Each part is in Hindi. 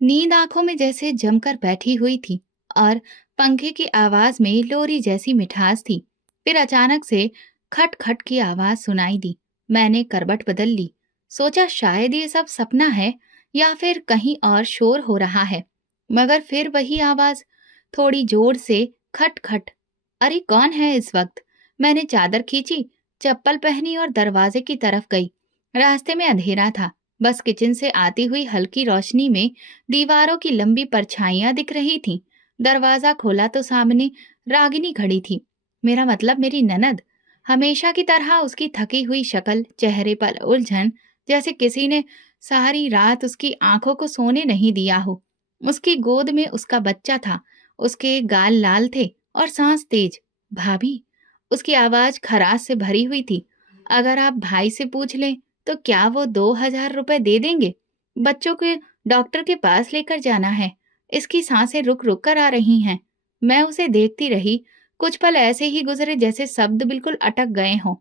नींद आंखों में जैसे जमकर बैठी हुई थी और पंखे की आवाज में लोरी जैसी मिठास थी। फिर अचानक से खट खट की आवाज सुनाई दी। मैंने करवट बदल ली। सोचा शायद ये सब सपना है या फिर कहीं और शोर हो रहा है। मगर फिर वही आवाज, थोड़ी जोर से, खट खट। अरे कौन है इस वक्त? मैंने चादर खींची, चप्पल पहनी और दरवाजे की तरफ गई। रास्ते में अंधेरा था। बस किचन से आती हुई हल्की रोशनी में दीवारों की लंबी परछाइयां दिख रही थीं। दरवाजा खोला तो सामने रागिनी खड़ी थी। मेरा मतलब मेरी ननद। हमेशा की तरह उसकी थकी हुई शक्ल, चेहरे पर उलझन, जैसे किसी ने सारी रात उसकी आंखों को सोने नहीं दिया हो। उसकी गोद में उसका बच्चा था। उसके गाल लाल थे और सांस तेज। भाभी। उसकी आवाज खराश से भरी हुई थी। अगर आप भाई से पूछ लें तो क्या वो 2,000 रुपए दे देंगे? बच्चों के डॉक्टर के पास लेकर जाना है। इसकी सांसें रुक रुक कर आ रही हैं। मैं उसे देखती रही। कुछ पल ऐसे ही गुजरे जैसे शब्द बिल्कुल अटक गए हों।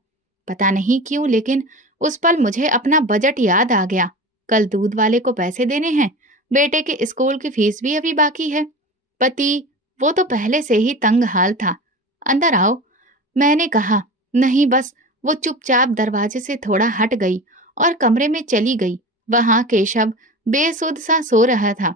पता नहीं क्यों, लेकिन उस पल मुझे अपना बजट याद आ गया। कल दूध वाले को पैसे देने हैं। बेटे के स्कूल की फीस भी अभी बाकी है। पति, वो तो पहले से ही तंग हाल था। अंदर आओ, मैंने कहा। नहीं, बस वो चुपचाप दरवाजे से थोड़ा हट गई और कमरे में चली गई। वहां केशव बेसुध सा सो रहा था।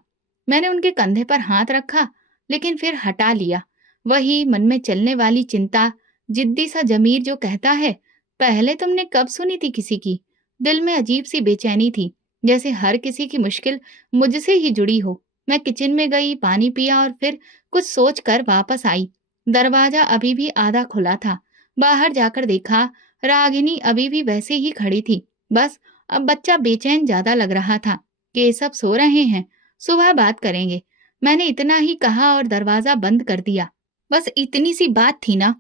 मैंने उनके कंधे पर हाथ रखा, लेकिन फिर हटा लिया। वही मन में चलने वाली चिंता, जिद्दी सा जमीर जो कहता है, पहले तुमने कब सुनी थी किसी की? दिल में अजीब सी बेचैनी थी, जैसे हर किसी की मुश्किल मुझसे ही जुड़ी हो। मैं किचन में गई, पानी पिया और फिर कुछ सोच कर वापस आई। दरवाजा अभी भी आधा खुला था। बाहर जाकर देखा, रागिनी अभी भी वैसे ही खड़ी थी। बस अब बच्चा बेचैन ज्यादा लग रहा था कि ये सब सो रहे हैं, सुबह बात करेंगे। मैंने इतना ही कहा और दरवाजा बंद कर दिया। बस इतनी सी बात थी ना।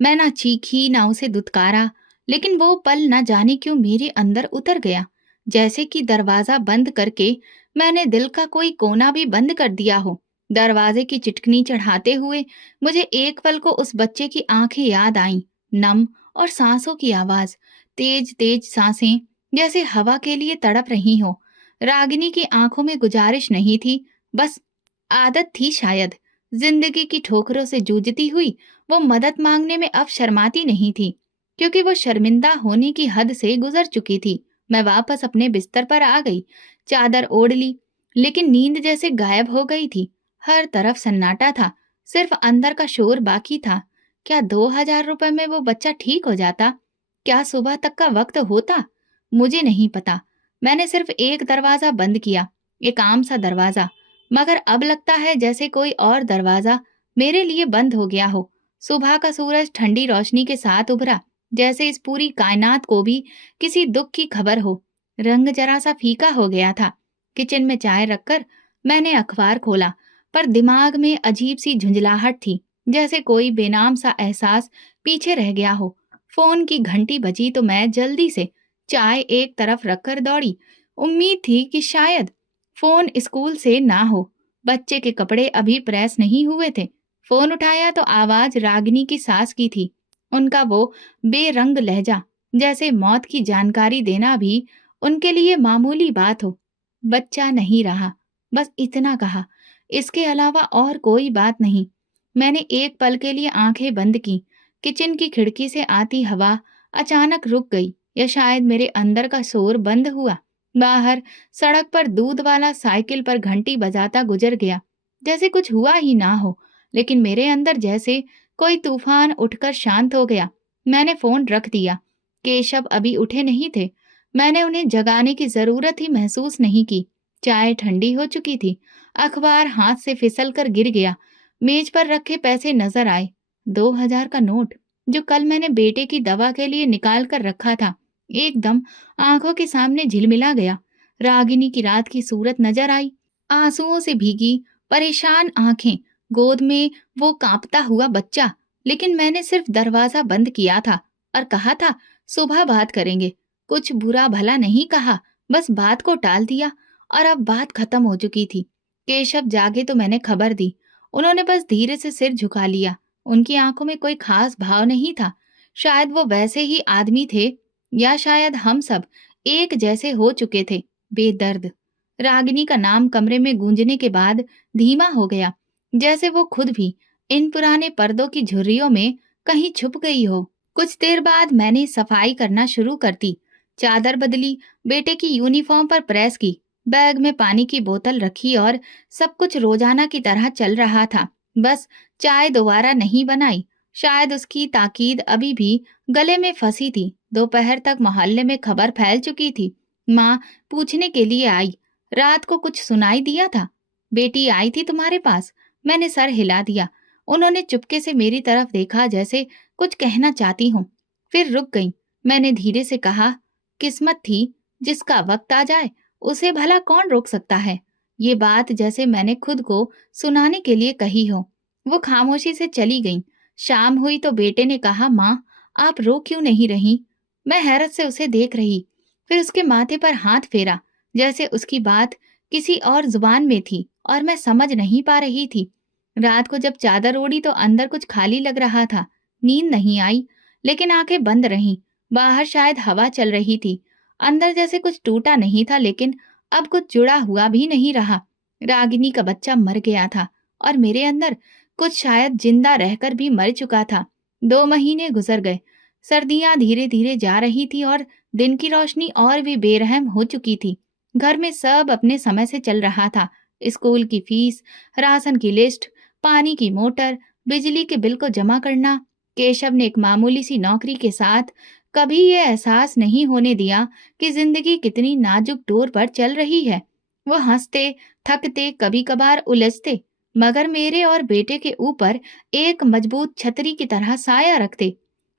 मैं ना चीखी ना उसे दुत्कारा, लेकिन वो पल न जाने क्यों मेरे अंदर उतर गया। जैसे कि दरवाजा बंद करके मैंने दिल का कोई कोना भी बंद कर दिया हो। दरवाजे की चिटकनी चढ़ाते हुए मुझे एक पल को उस बच्चे की आंखें याद आईं, नम, और सांसों की आवाज, तेज तेज सांसें, जैसे हवा के लिए तड़प रही हो। रागिनी की आंखों में गुजारिश नहीं थी, बस आदत थी शायद। जिंदगी की ठोकरों से जूझती हुई वो मदद मांगने में अब शर्माती नहीं थी, क्योंकि वो शर्मिंदा होने की हद से गुजर चुकी थी। मैं वापस अपने बिस्तर पर आ गई, चादर ओढ़ ली, लेकिन नींद जैसे गायब हो गई थी। हर तरफ सन्नाटा था, सिर्फ अंदर का शोर बाकी था। क्या 2,000 रुपए में वो बच्चा ठीक हो जाता? क्या सुबह तक का वक्त होता? मुझे नहीं पता। मैंने सिर्फ एक दरवाजा बंद किया, एक आम सा दरवाजा, मगर अब लगता है जैसे कोई और दरवाजा मेरे लिए बंद हो गया हो। सुबह का सूरज ठंडी रोशनी के साथ उभरा, जैसे इस पूरी कायनात को भी किसी दुख की खबर हो। रंग जरा सा फीका हो गया था। किचन में चाय रखकर मैंने अखबार खोला, पर दिमाग में अजीब सी झुंझलाहट थी, जैसे कोई बेनाम सा एहसास पीछे रह गया हो। फोन की घंटी बजी तो मैं जल्दी से चाय एक तरफ रखकर दौड़ी। उम्मीद थी कि शायद फोन स्कूल से ना हो। बच्चे के कपड़े अभी प्रेस नहीं हुए थे। फोन उठाया तो आवाज रागिनी की सास की थी। उनका वो बेरंग लहजा, जैसे मौत की जानकारी देना भी उनके लिए मामूली बात हो। बच्चा नहीं रहा, बस इतना कहा। इसके अलावा और कोई बात नहीं। मैंने एक पल के लिए आंखें बंद की। किचन की खिड़की से आती हवा अचानक रुक गई, या शायद मेरे अंदर का शोर बंद हुआ। बाहर सड़क पर दूध वाला साइकिल पर घंटी बजाता गुजर गया, जैसे कुछ हुआ ही ना हो। लेकिन मेरे अंदर जैसे कोई तूफान उठकर शांत हो गया। मैंने फोन रख दिया। केशव अभी उठे नहीं थे। मैंने उन्हें जगाने की जरूरत ही महसूस नहीं की। चाय ठंडी हो चुकी थी। अखबार हाथ से फिसल कर गिर गया। मेज पर रखे पैसे नजर आए। 2,000 का नोट, जो कल मैंने बेटे की दवा के लिए निकाल कर रखा था, एकदम आंखों के सामने झिलमिला गया। रागिनी की रात की सूरत नजर आई, आंसुओं से भीगी, परेशान आंखें, गोद में वो कांपता हुआ बच्चा। लेकिन मैंने सिर्फ दरवाजा बंद किया था और कहा था सुबह बात करेंगे। कुछ बुरा भला नहीं कहा, बस बात को टाल दिया। और अब बात खत्म हो चुकी थी। केशव जागे तो मैंने खबर दी। उन्होंने बस धीरे से सिर झुका लिया। उनकी आंखों में कोई खास भाव नहीं था। शायद वो वैसे ही आदमी थे, या शायद हम सब एक जैसे हो चुके थे, बेदर्द। रागिनी का नाम कमरे में गूंजने के बाद धीमा हो गया, जैसे वो खुद भी इन पुराने पर्दों की झुर्रियों में कहीं छुप गई हो। कुछ देर बाद मैंने सफाई करना शुरू कर दी। चादर बदली, बेटे की यूनिफॉर्म पर प्रेस की, बैग में पानी की बोतल रखी और सब कुछ रोजाना की तरह चल रहा था। बस चाय दोबारा नहीं बनाई। शायद उसकी ताकीद अभी भी गले में फंसी थी। दोपहर तक मोहल्ले में खबर फैल चुकी थी। माँ पूछने के लिए आई, रात को कुछ सुनाई दिया था? बेटी आई थी तुम्हारे पास? मैंने सर हिला दिया। उन्होंने चुपके से मेरी तरफ देखा, जैसे कुछ कहना चाहती हूँ, फिर रुक गई। मैंने धीरे से कहा, किस्मत थी, जिसका वक्त आ जाए उसे भला कौन रोक सकता है। ये बात जैसे मैंने खुद को सुनाने के लिए कही हो। वो खामोशी से चली गई। शाम हुई तो बेटे ने कहा, माँ आप रो क्यों नहीं रही? मैं हैरत से उसे देख रही, फिर उसके माथे पर हाथ फेरा, जैसे उसकी बात किसी और जुबान में थी और मैं समझ नहीं पा रही थी। रात को जब चादर ओढ़ी तो अंदर कुछ खाली लग रहा था। नींद नहीं आई, लेकिन आंखें बंद रहीं। बाहर शायद हवा चल रही थी। अंदर जैसे कुछ टूटा नहीं था, लेकिन अब कुछ जुड़ा हुआ भी नहीं रहा। रागिनी का बच्चा मर गया था और मेरे अंदर कुछ शायद जिंदा रहकर भी मर चुका था। 2 महीने गुजर गए। सर्दियां धीरे धीरे जा रही थी और दिन की रोशनी और भी बेरहम हो चुकी थी। घर में सब अपने समय से चल रहा था। स्कूल की फीस, राशन की लिस्ट, पानी की मोटर, बिजली के बिल को जमा करना। केशव ने एक मामूली सी नौकरी के साथ कभी ये एहसास नहीं होने दिया कि जिंदगी कितनी नाजुक डोर पर चल रही है। वो हंसते, थकते, कभी कभार उलझते, मगर मेरे और बेटे के ऊपर एक मजबूत छतरी की तरह साया रखते।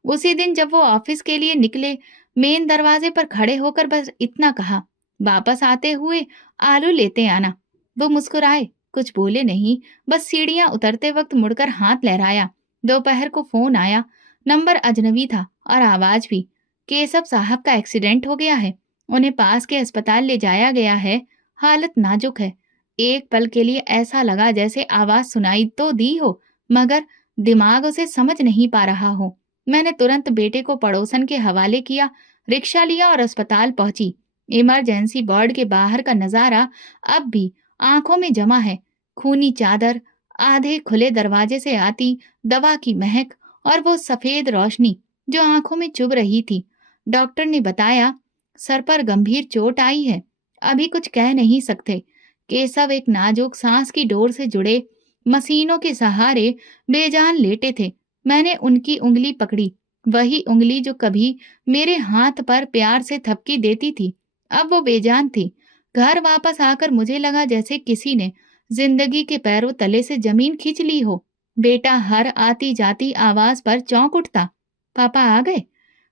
उसी दिन जब वो ऑफिस के लिए निकले, मेन दरवाजे पर खड़े होकर बस इतना कहा, वापस आते हुए आलू लेते आना। वो मुस्कुराए, कुछ बोले नहीं, बस सीढ़ियां उतरते वक्त मुड़कर हाथ लहराया। दोपहर को फोन आया। नंबर अजनबी था और आवाज भी। केशव साहब का एक्सीडेंट हो गया है, उन्हें पास के अस्पताल ले जाया गया है, हालत नाजुक है। एक पल के लिए ऐसा लगा जैसे आवाज सुनाई तो दी हो, मगर दिमाग उसे समझ नहीं पा रहा हो। मैंने तुरंत बेटे को पड़ोसन के हवाले किया, रिक्शा लिया और अस्पताल पहुंची। इमरजेंसी वार्ड के बाहर का नजारा अब भी आंखों में जमा है। खूनी चादर, आधे खुले दरवाजे से आती दवा की महक और वो सफेद रोशनी जो आंखों में चुभ रही थी। डॉक्टर ने बताया, सर पर गंभीर चोट आई है, अभी कुछ कह नहीं सकते। केशव एक नाजुक सांस की डोर से जुड़े मशीनों के सहारे बेजान लेटे थे। मैंने उनकी उंगली पकड़ी, वही उंगली जो कभी मेरे हाथ पर प्यार से थपकी देती थी। अब वो बेजान थी। घर वापस आकर मुझे लगा जैसे किसी ने जिंदगी के पैरों तले से जमीन खींच ली हो। बेटा हर आती जाती आवाज पर चौंक उठता, पापा आ गए?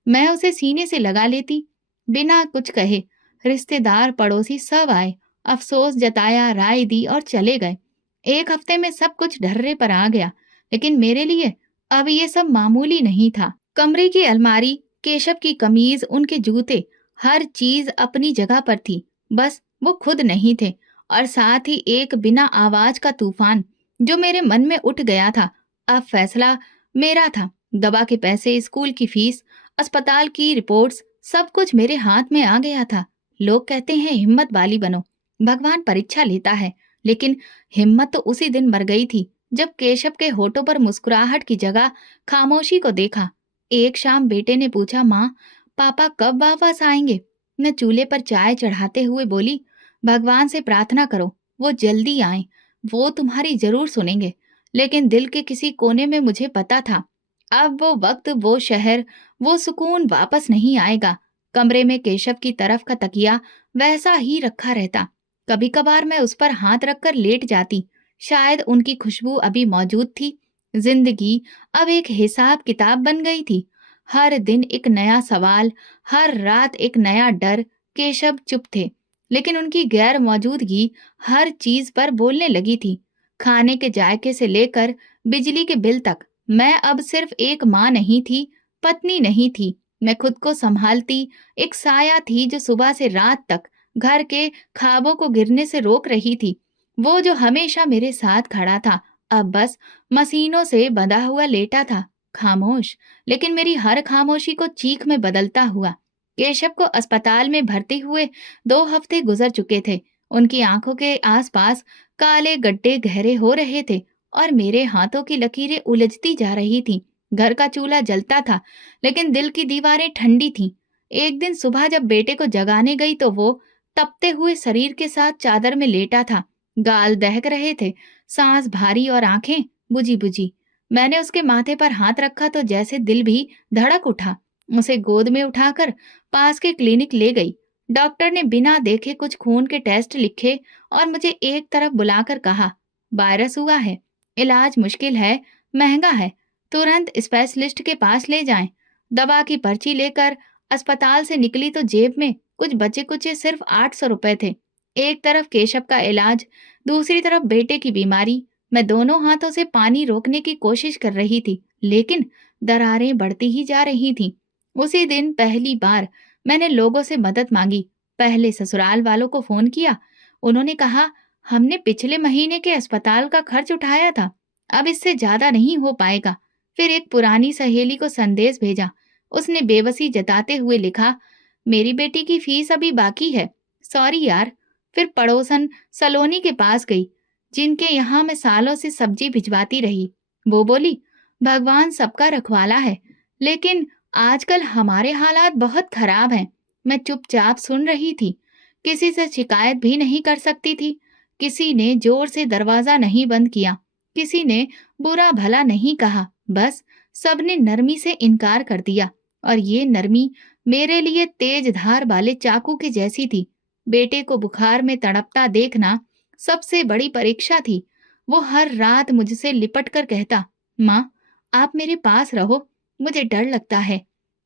मैं उसे सीने से लगा लेती, बिना कुछ कहे। रिश्तेदार पड़ोसी सब आए, अफसोस जताया, राय दी और चले गए। एक हफ्ते में सब कुछ ढर्रे पर आ गया, लेकिन मेरे लिए अब ये सब मामूली नहीं था। कमरे की अलमारी, केशव की कमीज, उनके जूते, हर चीज अपनी जगह पर थी। बस वो खुद नहीं थे, और साथ ही एक बिना आवाज का तूफान जो मेरे मन में उठ गया था। अब फैसला मेरा था। दवा के पैसे, स्कूल की फीस, अस्पताल की रिपोर्ट्स, सब कुछ मेरे हाथ में आ गया था। लोग कहते हैं हिम्मत वाली बनो, भगवान परीक्षा लेता है, लेकिन हिम्मत तो उसी दिन मर गई थी जब केशव के होठों पर मुस्कुराहट की जगह खामोशी को देखा। एक शाम बेटे ने पूछा, माँ पापा कब वापस आएंगे? मैं चूल्हे पर चाय चढ़ाते हुए बोली, भगवान से प्रार्थना करो वो जल्दी आए, वो तुम्हारी जरूर सुनेंगे। लेकिन दिल के किसी कोने में मुझे पता था, अब वो वक्त, वो शहर, वो सुकून वापस नहीं आएगा। कमरे में केशव की तरफ का तकिया वैसा ही रखा रहता। कभी कभार मैं उस पर हाथ रखकर लेट जाती, शायद उनकी खुशबू अभी मौजूद थी। जिंदगी अब एक हिसाब किताब बन गई थी। हर दिन एक नया सवाल, हर रात एक नया डर। केशव चुप थे, लेकिन उनकी गैर मौजूदगी हर चीज पर बोलने लगी थी। खाने के जायके से लेकर बिजली के बिल तक। मैं अब सिर्फ एक माँ नहीं थी, पत्नी नहीं थी, मैं खुद को संभालती एक साया थी जो सुबह से रात तक घर के ख्वाबों को गिरने से रोक रही थी। वो जो हमेशा मेरे साथ खड़ा था, अब बस मशीनों से बंधा हुआ लेटा था, खामोश, लेकिन मेरी हर खामोशी को चीख में बदलता हुआ। केशव को अस्पताल में भर्ती हुए 2 हफ्ते गुजर चुके थे उनकी आंखों के आसपास काले गड्ढे गहरे हो रहे थे और मेरे हाथों की लकीरें उलझती जा रही थीं। घर का चूल्हा जलता था, लेकिन दिल की दीवारें ठंडी थीं। एक दिन सुबह जब बेटे को जगाने गई तो वो तपते हुए शरीर के साथ चादर में लेटा था। गाल दहक रहे थे, सांस भारी और आंखें बुझी बुझी। मैंने उसके माथे पर हाथ रखा तो जैसे दिल भी धड़क उठा। उसे गोद में उठाकर पास के क्लिनिक ले गई। डॉक्टर ने बिना देखे कुछ खून के टेस्ट लिखे और मुझे एक तरफ बुलाकर कहा, वायरस हुआ है, इलाज मुश्किल है, महंगा है, तुरंत स्पेशलिस्ट के पास ले जाएं। दवा की पर्ची लेकर अस्पताल से निकली तो जेब में कुछ बचे कुचे सिर्फ 800 रुपए थे। एक तरफ केशव का इलाज, दूसरी तरफ बेटे की बीमारी। मैं दोनों हाथों से पानी रोकने की कोशिश कर रही थी, लेकिन दरारें बढ़ती ही जा रही थीं। उसी दिन पहली बार मैंने लोगों से मदद मांगी। पहले ससुराल वालों को फोन किया। उन्होंने कहा, हमने पिछले महीने के अस्पताल का खर्च उठाया था, अब इससे ज्यादा नहीं हो पाएगा। फिर एक पुरानी सहेली को संदेश भेजा। उसने बेबसी जताते हुए लिखा, मेरी बेटी की फीस अभी बाकी है, सॉरी यार। फिर पड़ोसन सलोनी के पास गई, जिनके यहाँ मैं सालों से सब्जी भिजवाती रही। वो बोली, भगवान सबका रखवाला है, लेकिन आजकल हमारे हालात बहुत खराब हैं। मैं चुपचाप सुन रही थी, किसी से शिकायत भी नहीं कर सकती थी। किसी ने जोर से दरवाजा नहीं बंद किया, किसी ने बुरा भला नहीं कहा, बस सबने नरमी से इनकार कर दिया। और ये नरमी मेरे लिए तेज धार वाले चाकू के जैसी थी। बेटे को बुखार में तड़पता देखना सबसे बड़ी परीक्षा थी। वो हर रात मुझसे लिपट कर कहता, माँ आप मेरे पास रहो, मुझे डर लगता है।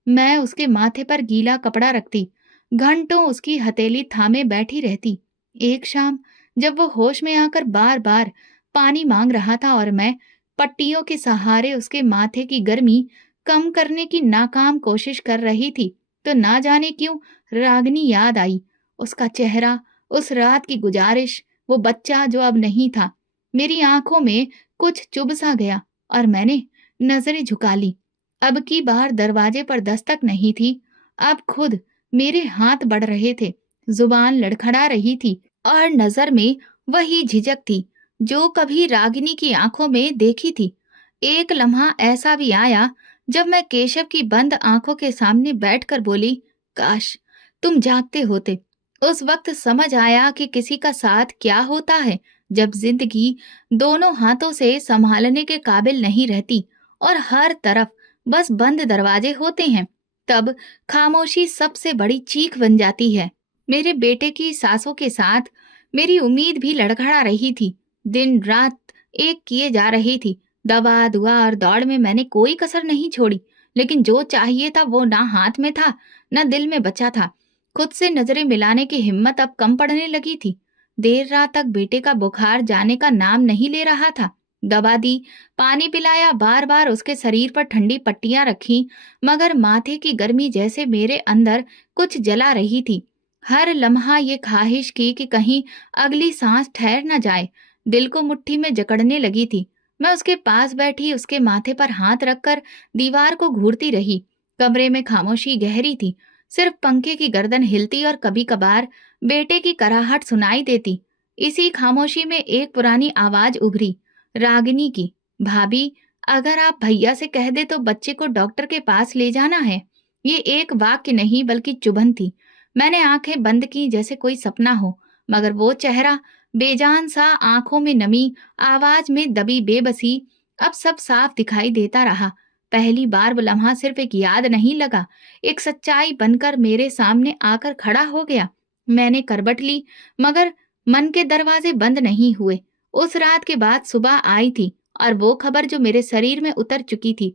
मैं उसके माथे पर गीला कपड़ा रखती, घंटों उसकी हथेली थामे बैठी रहती। एक शाम जब वो होश में आकर बार बार पानी मांग रहा था और मैं पट्टियों के सहारे उसके माथे की गर्मी कम करने की नाकाम कोशिश कर रही थी, तो ना जाने क्यों रागनी याद आई। उसका चेहरा, उस रात की गुजारिश, वो बच्चा जो अब नहीं था। मेरी आंखों में कुछ चुभ सा गया और मैंने नजरें झुका ली। अब की बार दरवाजे पर दस्तक नहीं थी, अब खुद मेरे हाथ बढ़ रहे थे, जुबान लड़खड़ा रही थी और नजर में वही झिझक थी जो कभी रागिनी की आंखों में देखी थी। एक लम्हा ऐसा भी आया जब मैं केशव की बंद आंखों के सामने बैठकर बोली, काश तुम जागते होते। उस वक्त समझ आया कि किसी का साथ क्या होता है जब जिंदगी दोनों हाथों से संभालने के काबिल नहीं रहती और हर तरफ बस बंद दरवाजे होते हैं। तब खामोशी सबसे बड़ी चीख बन जाती है। मेरे बेटे की सांसों के साथ मेरी उम्मीद भी लड़खड़ा रही थी। दिन रात एक किए जा रही थी। दवा दुआ और दौड़ में मैंने कोई कसर नहीं छोड़ी, लेकिन जो चाहिए था वो ना हाथ में था, ना दिल में बचा था। खुद से नजरें मिलाने की हिम्मत अब कम पड़ने लगी थी। देर रात तक बेटे का बुखार जाने का नाम नहीं ले रहा था। दवा दी, पानी पिलाया, बार बार उसके शरीर पर ठंडी पट्टियां रखी, मगर माथे की गर्मी जैसे मेरे अंदर कुछ जला रही थी। हर लम्हा ये ख्वाहिश की कि कहीं अगली सांस ठहर न जाए, दिल को मुट्ठी में जकड़ने लगी थी। मैं उसके पास बैठी, उसके माथे पर हाथ रखकर दीवार को घूरती रही। कमरे में खामोशी गहरी थी, सिर्फ पंखे की गर्दन हिलती और कभी कभार बेटे की कराहट सुनाई देती। इसी खामोशी में एक पुरानी आवाज उभरी, रागिनी की, भाभी अगर आप भैया से कह दे तो बच्चे को डॉक्टर के पास ले जाना है। ये एक वाक्य नहीं बल्कि चुभन थी। मैंने आंखें बंद की जैसे कोई सपना हो, मगर वो चेहरा, बेजान सा, आंखों में नमी, आवाज में दबी बेबसी, अब सब साफ दिखाई देता रहा। पहली बार वो लम्हा सिर्फ एक याद नहीं लगा, एक सच्चाई बनकर मेरे सामने आकर खड़ा हो गया। मैंने करवट ली, मगर मन के दरवाजे बंद नहीं हुए। उस रात के बाद सुबह आई थी और वो खबर जो मेरे शरीर में उतर चुकी थी।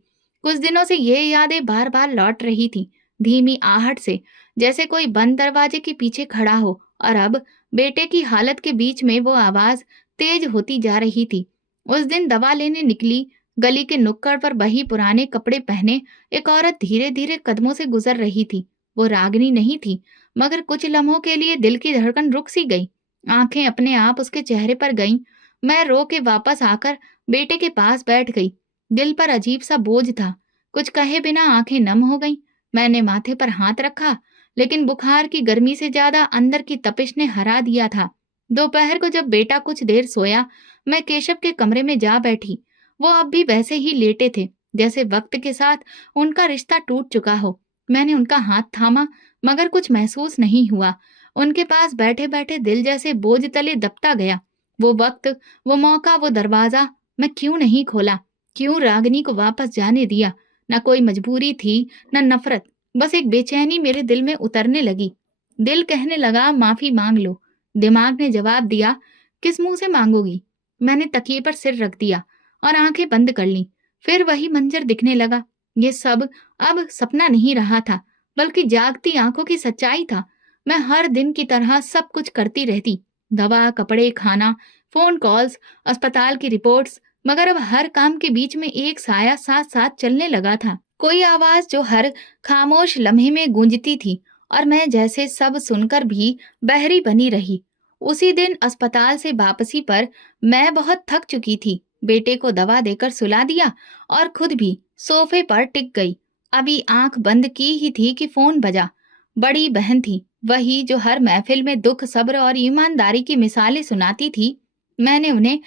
कुछ दिनों से ये यादें बार बार लौट रही थी, धीमी आहट से, जैसे कोई बंद दरवाजे के पीछे खड़ा हो। और अब बेटे की हालत के बीच में वो आवाज तेज होती जा रही थी। उस दिन दवा लेने निकली, गली के नुक्कड़ पर वही पुराने कपड़े पहने एक औरत धीरे धीरे कदमों से गुजर रही थी। वो रागिनी नहीं थी, मगर कुछ लम्हों के लिए दिल की धड़कन रुक सी गई। आंखें अपने आप उसके चेहरे पर गईं। मैं रो के वापस आकर बेटे के पास बैठ गई। दिल पर अजीब सा बोझ था, कुछ कहे बिना आंखें नम हो गईं। मैंने माथे पर हाथ रखा, लेकिन बुखार की गर्मी से ज्यादा अंदर की तपिश ने हरा दिया था। दोपहर को जब बेटा कुछ देर सोया, मैं केशव के कमरे में जा बैठी। वो अब भी वैसे ही लेटे थे, जैसे वक्त के साथ उनका रिश्ता टूट चुका हो। मैंने उनका हाथ थामा, मगर कुछ महसूस नहीं हुआ। उनके पास बैठे बैठे दिल जैसे बोझ तले दबता गया। वो वक्त, वो मौका, वो दरवाजा मैं क्यों नहीं खोला? क्यों रागिनी को वापस जाने दिया? न कोई मजबूरी थी, न नफरत, बस एक बेचैनी मेरे दिल में उतरने लगी। दिल कहने लगा, माफी मांग लो। दिमाग ने जवाब दिया, किस मुंह से मांगोगी? मैंने तकिए पर सिर रख दिया और आंखें बंद कर लीं। फिर वही मंजर दिखने लगा। ये सब अब सपना नहीं रहा था, बल्कि जागती आंखों की सच्चाई था। मैं हर दिन की तरह सब कुछ करती रहती, दवा, कपड़े, खाना, फोन कॉल्स, अस्पताल की रिपोर्ट्स, मगर अब हर काम के बीच में एक साया साथ साथ चलने लगा था। कोई आवाज जो हर खामोश लम्हे में गूंजती थी, और मैं जैसे सब सुनकर भी बहरी बनी रही। उसी दिन अस्पताल से वापसी पर मैं बहुत थक चुकी थी। बेटे को दवा देकर सुला दिया और खुद भी सोफे पर टिक गई। अभी आंख बंद की ही थी कि फोन बजा। बड़ी बहन थी, वही जो हर महफिल में दुख, सब्र और ईमानदारी की मिसालें सुनाती थी। मैंने उन्हें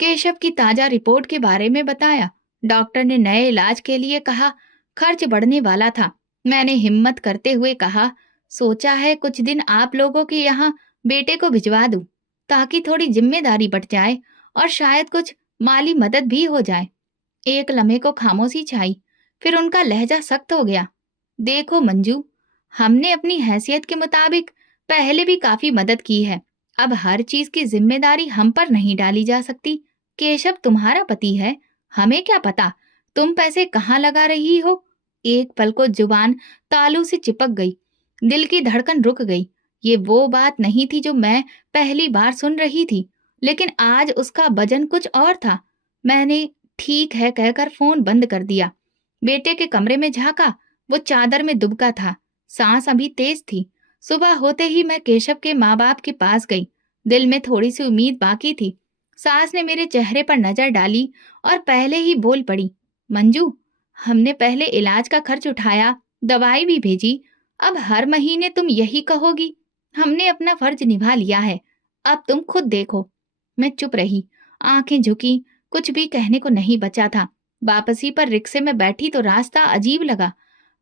केशव की ताजा रिपोर्ट के बारे में बताया। डॉक्टर ने नए इलाज के लिए कहा, खर्च बढ़ने वाला था। मैंने हिम्मत करते हुए कहा, सोचा है कुछ दिन आप लोगों के यहाँ बेटे को भिजवा दूं, ताकि थोड़ी जिम्मेदारी बढ़ जाए और शायद कुछ माली मदद भी हो जाए। एक लम्हे को खामोशी छाई, फिर उनका लहजा सख्त हो गया। देखो मंजू, हमने अपनी हैसियत के मुताबिक पहले भी काफी मदद की है। अब हर चीज की जिम्मेदारी हम पर नहीं डाली जा सकती। केशव तुम्हारा पति है, हमें क्या पता तुम पैसे कहाँ लगा रही हो। एक पल को जुबान तालू से चिपक गई, दिल की धड़कन रुक गई। ये वो बात नहीं थी जो मैं पहली बार सुन रही थी, लेकिन आज उसका वजन कुछ और था। मैंने ठीक है कहकर फोन बंद कर दिया। बेटे के कमरे में झांका, वो चादर में दुबका था, सांस अभी तेज थी। सुबह होते ही मैं केशव के माँ बाप के पास गई। दिल में थोड़ी सी उम्मीद बाकी थी। सास ने मेरे चेहरे पर नजर डाली और पहले ही बोल पड़ी, मंजू, हमने पहले इलाज का खर्च उठाया, दवाई भी भेजी, अब हर महीने तुम यही कहोगी। हमने अपना फर्ज निभा लिया है, अब तुम खुद देखो। मैं चुप रही, आंखें झुकी, कुछ भी कहने को नहीं बचा था। वापसी पर रिक्शे में बैठी तो रास्ता अजीब लगा।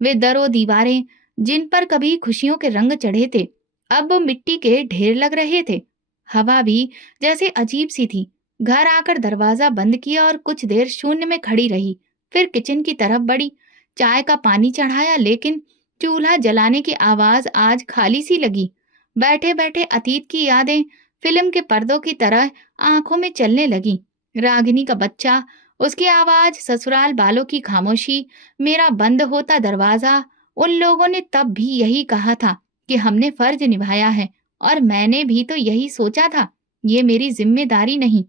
वे दरो दीवारें, जिन पर कभी खुशियों के रंग चढ़े थे, अब वो मिट्टी के ढेर लग रहे थे। हवा भी जैसे अजीब सी थी। घर आकर दरवाजा बंद किया और कुछ देर शून्य में खड़ी रही। फिर किचन की तरफ बढ़ी, चाय का पानी चढ़ाया, लेकिन चूल्हा जलाने की आवाज आज खाली सी लगी। बैठे बैठे अतीत की यादें फिल्म के पर्दों की तरह आंखों में चलने लगी। रागिनी का बच्चा, उसकी आवाज, ससुराल वालों की खामोशी, मेरा बंद होता दरवाजा। उन लोगों ने तब भी यही कहा था कि हमने फर्ज निभाया है, और मैंने भी तो यही सोचा था। ये मेरी जिम्मेदारी नहीं।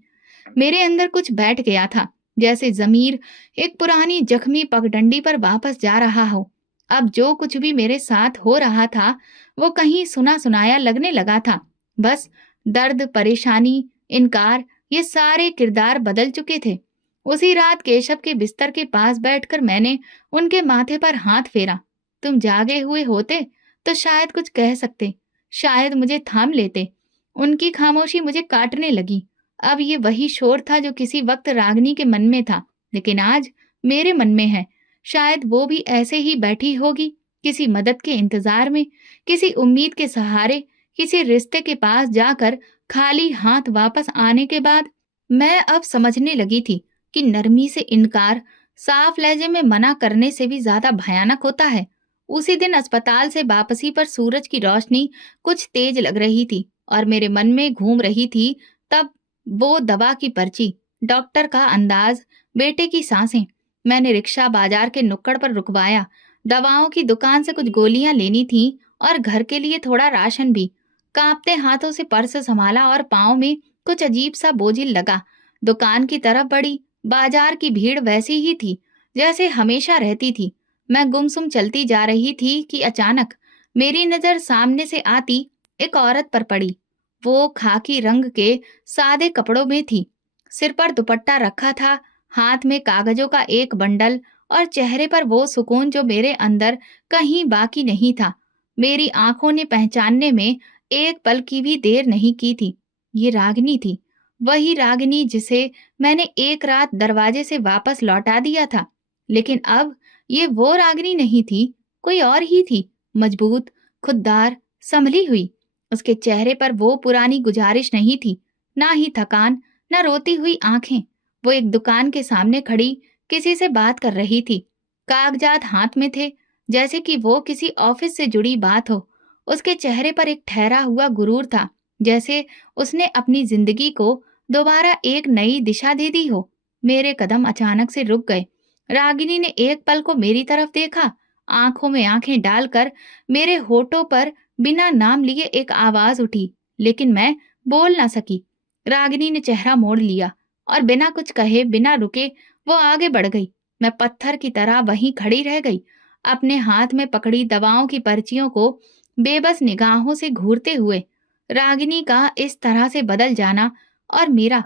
मेरे अंदर कुछ बैठ गया था, जैसे जमीर एक पुरानी जख्मी पगडंडी पर वापस जा रहा हो। अब जो कुछ भी मेरे साथ हो रहा था, वो कहीं सुना सुनाया लगने लगा था। बस दर्द, परेशानी, इनकार, ये सारे किरदार बदल चुके थे। उसी रात केशव के बिस्तर के पास बैठकर मैंने उनके माथे पर हाथ फेरा। तुम जागे हुए होते तो शायद कुछ कह सकते, शायद मुझे थाम लेते। उनकी खामोशी मुझे काटने लगी। अब ये वही शोर था जो किसी वक्त रागिनी के मन में था, लेकिन आज मेरे मन में है। शायद वो भी ऐसे ही बैठी होगी, किसी मदद के इंतजार में, किसी उम्मीद के सहारे, किसी रिश्ते के पास जाकर खाली हाथ वापस आने के बाद। मैं अब समझने लगी थी कि नरमी से इनकार साफ लहजे में मना करने से भी ज्यादा भयानक होता है। उसी दिन अस्पताल से वापसी पर सूरज की रोशनी कुछ तेज लग रही थी और मेरे मन में घूम रही थी। तब वो दवा की पर्ची, डॉक्टर का अंदाज, बेटे की सांसें। मैंने रिक्शा बाजार के नुक्कड़ पर रुकवाया। दवाओं की दुकान से कुछ गोलियां लेनी थी और घर के लिए थोड़ा राशन भी। कांपते हाथों से पर्स संभाला और पाँव में कुछ अजीब सा बोझिल लगा। दुकान की तरफ बढ़ी। बाजार की भीड़ वैसी ही थी जैसे हमेशा रहती थी। मैं गुमसुम चलती जा रही थी कि अचानक मेरी नजर सामने से आती एक औरत पर पड़ी। वो खाकी रंग के सादे कपड़ों में थी, सिर पर दुपट्टा रखा था, हाथ में कागजों का एक बंडल, और चेहरे पर वो सुकून जो मेरे अंदर कहीं बाकी नहीं था। मेरी आंखों ने पहचानने में एक पल की भी देर नहीं की थी। ये रागिनी थी, वही रागिनी जिसे मैंने एक रात दरवाजे से वापस लौटा दिया था। लेकिन अब ये वो रागिनी नहीं थी, कोई और ही थी, मजबूत, खुददार, संभली हुई। उसके चेहरे पर वो पुरानी गुजारिश नहीं थी, ना ही थकान, ना रोती हुई आंखें। वो एक दुकान के सामने खड़ी किसी से बात कर रही थी। कागजात हाथ में थे, जैसे कि वो किसी ऑफिस से जुड़ी बात हो। उसके चेहरे पर एक ठहरा हुआ गुरूर था, जैसे उसने अपनी जिंदगी को दोबारा एक नई दिशा दे दी हो। मेरे कदम अचानक से रुक गए। रागिनी ने एक पल को मेरी तरफ देखा, आंखों में आंखें डालकर मेरे होठों पर बिना नाम लिए एक आवाज उठी, लेकिन मैं बोल ना सकी। रागिनी ने चेहरा मोड़ लिया और बिना कुछ कहे, बिना रुके वो आगे बढ़ गई। मैं पत्थर की तरह वहीं खड़ी रह गई, अपने हाथ में पकड़ी दवाओं की पर्चियों को बेबस निगाहों से घूरते हुए। रागिनी का इस तरह से बदल जाना और मेरा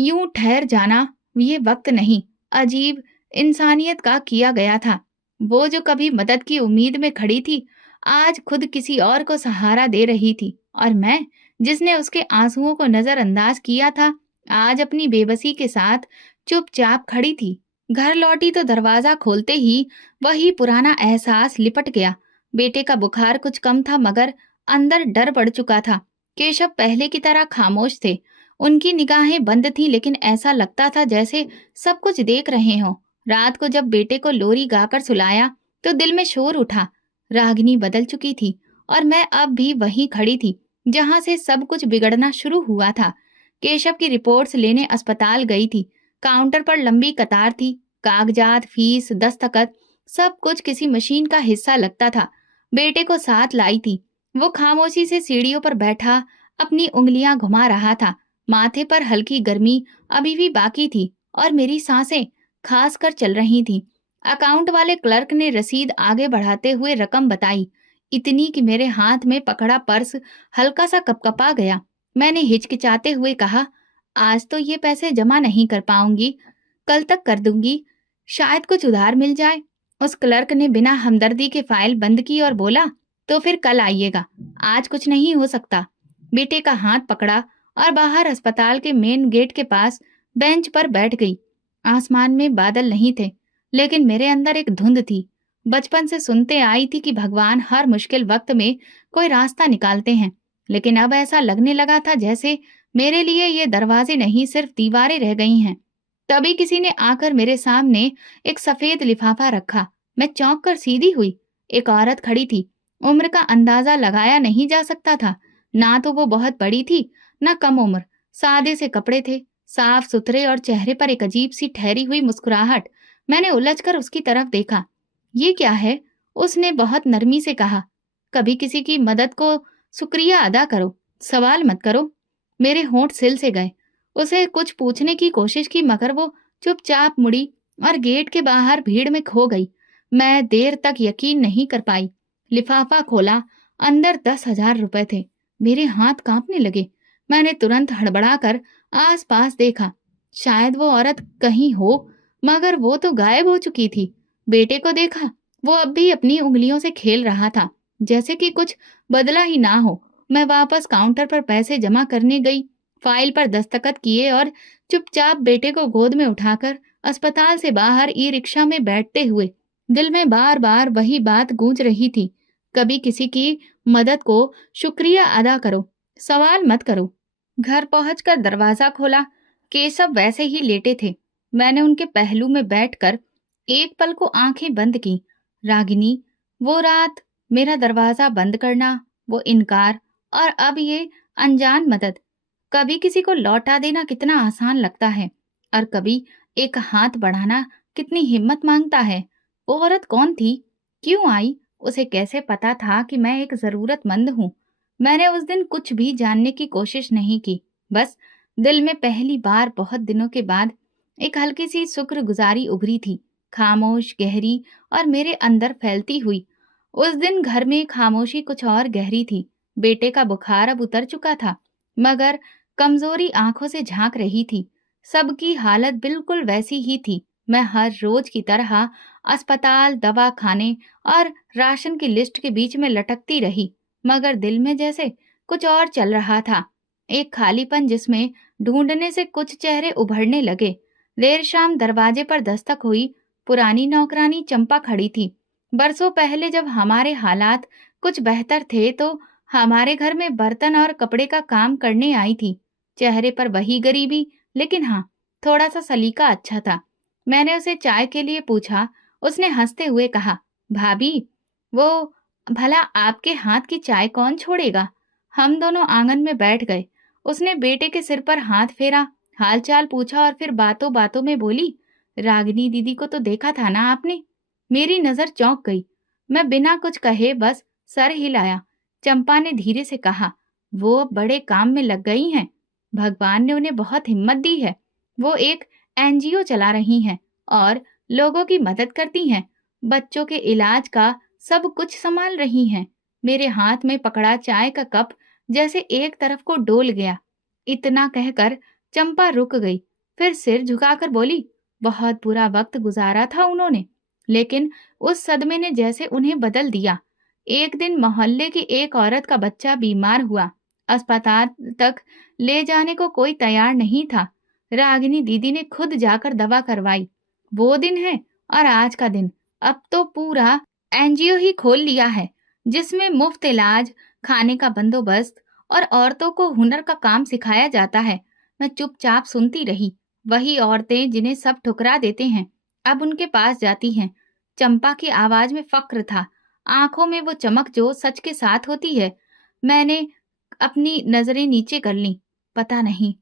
यूं ठहर जाना, ये वक्त नहीं, अजीब इंसानियत का किया गया था। वो जो कभी मदद की उम्मीद में खड़ी थी, आज खुद किसी और को सहारा दे रही थी, और मैं, जिसने उसके आंसुओं को नजरअंदाज किया था, आज अपनी बेबसी के साथ चुपचाप खड़ी थी। घर लौटी तो दरवाजा खोलते ही वही पुराना एहसास लिपट गया। बेटे का बुखार कुछ कम था, मगर अंदर डर बढ़ चुका था। केशव पहले की तरह खामोश थे। उनकी निगाहें बंद थीं, लेकिन ऐसा लगता था जैसे सब कुछ देख रहे हों। रात को जब बेटे को लोरी गाकर सुलाया तो दिल में शोर उठा। रागिनी बदल चुकी थी और मैं अब भी वहीं खड़ी थी, जहां से सब कुछ बिगड़ना शुरू हुआ था। केशव की रिपोर्ट्स लेने अस्पताल गई थी। काउंटर पर लंबी कतार थी। कागजात, फीस, दस्तखत, सब कुछ किसी मशीन का हिस्सा लगता था। बेटे को साथ लाई थी। वो खामोशी से सीढ़ियों पर बैठा अपनी उंगलियां घुमा रहा था। माथे पर हल्की गर्मी अभी भी बाकी थी और मेरी सांसें खास कर चल रही थीं। अकाउंट वाले क्लर्क ने रसीद आगे बढ़ाते हुए रकम बताई, इतनी कि मेरे हाथ में पकड़ा पर्स हल्का सा कपकपा गया। मैंने हिचकिचाते हुए कहा, आज तो ये पैसे जमा नहीं कर पाऊंगी, कल तक कर दूंगी, शायद कुछ उधार मिल जाए। उस क्लर्क ने बिना हमदर्दी के फाइल बंद की और बोला, तो फिर कल आइएगा, आज कुछ नहीं हो सकता। बेटे का हाथ पकड़ा और बाहर अस्पताल के मेन गेट के पास बेंच पर बैठ गई। आसमान में बादल नहीं थे, लेकिन मेरे अंदर एक धुंध थी। बचपन से सुनते आई थी कि भगवान हर मुश्किल वक्त में कोई रास्ता निकालते हैं, लेकिन अब ऐसा लगने लगा था जैसे मेरे लिए ये दरवाजे नहीं, सिर्फ दीवारें रह गई हैं। तभी किसी ने आकर मेरे सामने एक सफेद लिफाफा रखा। मैं चौंक कर सीधी हुई। एक औरत खड़ी थी। उम्र का अंदाजा लगाया नहीं जा सकता था। ना तो वो बहुत बड़ी थी, ना कम उम्र। सादे से कपड़े थे, साफ सुथरे, और चेहरे पर एक अजीब सी ठहरी हुई मुस्कुराहट। मैंने उलझकर उसकी तरफ देखा। ये क्या है? उसने बहुत नरमी से कहा, कभी किसी की मदद को शुक्रिया अदा करो, सवाल मत करो। मेरे होंठ सिल से गए। उसे कुछ पूछने की कोशिश की, मगर वो चुपचाप मुड़ी और गेट के बाहर भीड़ में खो गई। मैं देर तक यकीन नहीं कर पाई। लिफाफा खोला, अंदर 10,000 रुपए थे। मेरे हाथ कांपने लगे। मैंने तुरंत हड़बड़ाकर आसपास देखा। शायद वो औरत कहीं हो, मगर वो तो गायब हो चुकी थी। बेटे को देखा, वो अब भी अपनी उंगलियों से खेल रहा था, जैसे कि कुछ बदला ही ना हो। मैं वापस काउंटर पर पैसे जमा करने गई, फाइल पर दस्तखत किए और चुपचाप बेटे को गोद में उठाकर अस्पताल से बाहर ई रिक्शा में बैठते हुए दिल में बार बार वही बात गूंज रही थी, कभी किसी की मदद को शुक्रिया अदा करो, सवाल मत करो। घर पहुंचकर दरवाजा खोला। केशव वैसे ही लेटे थे। मैंने उनके पहलू में बैठकर एक पल को आंखें बंद की। रागिनी, वो रात, मेरा दरवाजा बंद करना, वो इनकार, और अब ये अनजान मदद। कभी किसी को लौटा देना कितना आसान लगता है, और कभी एक हाथ बढ़ाना कितनी हिम्मत मांगता है। वो औरत कौन थी? क्यों आई? उसे कैसे पता था कि मैं एक जरूरतमंद हूँ? मैंने उस दिन कुछ भी जानने की कोशिश नहीं की। बस दिल में पहली बार बहुत दिनों के बाद एक हल्की सी शुक्रगुजारी उभरी थी, खामोश, गहरी और मेरे अंदर फैलती हुई। उस दिन घर में खामोशी कुछ और गहरी थी। बेटे का बुखार अब उतर चुका था, मगर कमजोरी आंखों से झांक रही थी। सबकी हालत बिल्कुल वैसी ही थी। मैं हर रोज की तरह अस्पताल, दवा खाने और राशन की लिस्ट के बीच में लटकती रही, मगर दिल में जैसे कुछ और चल रहा था। एक खालीपन जिसमें ढूंढने से कुछ चेहरे उभरने लगे। देर शाम दरवाजे पर दस्तक हुई। पुरानी नौकरानी चंपा खड़ी थी। बरसों पहले जब हमारे हालात कुछ बेहतर थे तो हमारे घर में बर्तन और कपड़े का काम करने आई थी। चेहरे पर वही गरीबी, लेकिन हाँ, थोड़ा सा सलीका अच्छा था। मैंने उसे चाय के लिए पूछा। उसने हंसते हुए कहा, भाभी, वो भला आपके हाथ की चाय कौन छोड़ेगा। हम दोनों आंगन में बैठ गए। उसने बेटे के सिर पर हाथ फेरा, हालचाल पूछा और फिर बातों बातों में बोली, रागिनी दीदी को तो देखा था ना आपने। मेरी नजर चौंक गई। मैं बिना कुछ कहे बस सर हिलाया। चंपा ने धीरे से कहा, वो अब बड़े काम में लग गई हैं। भगवान ने उन्हें बहुत हिम्मत दी है। वो एक एनजीओ चला रही हैं और लोगों की मदद करती हैं। बच्चों के इलाज का सब कुछ संभाल रही हैं। मेरे हाथ में पकड़ा चाय का कप जैसे एक तरफ को डोल गया। इतना कहकर चंपा रुक गई, फिर सिर झुकाकर बोली, बहुत बुरा वक्त गुजारा था उन्होंने, लेकिन उस सदमे ने जैसे उन्हें बदल दिया। एक दिन मोहल्ले की एक औरत का बच्चा बीमार हुआ। अस्पताल तक ले जाने को कोई तैयार नहीं था। रागिनी दीदी ने खुद जाकर दवा करवाई। वो दिन है और आज का दिन। अब तो पूरा एनजीओ ही खोल लिया है, जिसमें मुफ्त इलाज, खाने का बंदोबस्त और औरतों को हुनर का काम सिखाया जाता है। मैं चुपचाप सुनती रही। वही औरतें जिन्हें सब ठुकरा देते हैं, अब उनके पास जाती हैं। चंपा की आवाज में फक्र था, आंखों में वो चमक जो सच के साथ होती है। मैंने अपनी नजरें नीचे कर लीं। पता नहीं,